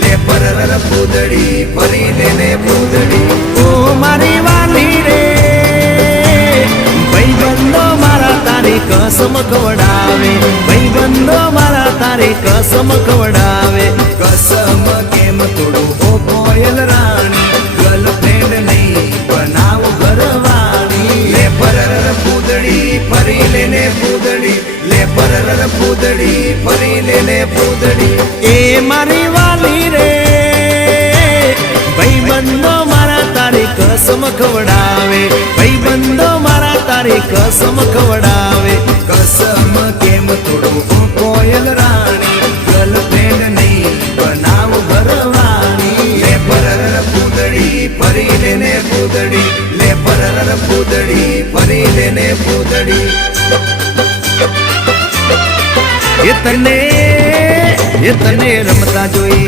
લે પરર પૂદડી ફરી લેને પૂદડી ઓ મારી વાલી રે ભાઈબંધો મારા તારી કસમ ખવડાવે ભાઈબંધો મારા તારી કસમ ખવડાવે કસમ કેમ તોડું ઓ કોયલ રાણી ગર્લફ્રેન્ડ નહીં બનાવ ઘરવાળી લે પરર પૂદડી ફરી લેને પૂદડી લે પરર પૂદડી ફરી લેને પૂદડી એ મારી વાલી રે ભાઈબંધો મારા તારી કસમ ખવડાવે ભાઈબંધો મારા તારી કસમ ખવડાવે કસમ કેમ તોડું ઓ કોયલ રાણી ગર્લફ્રેન્ડ નહીં બનાવ ઘરવાળી લે પરર પૂદડી ફરી લેને પૂદડી લે પરર પૂદડી ફરી લેને પૂદડી એ તને રમતા જોઈ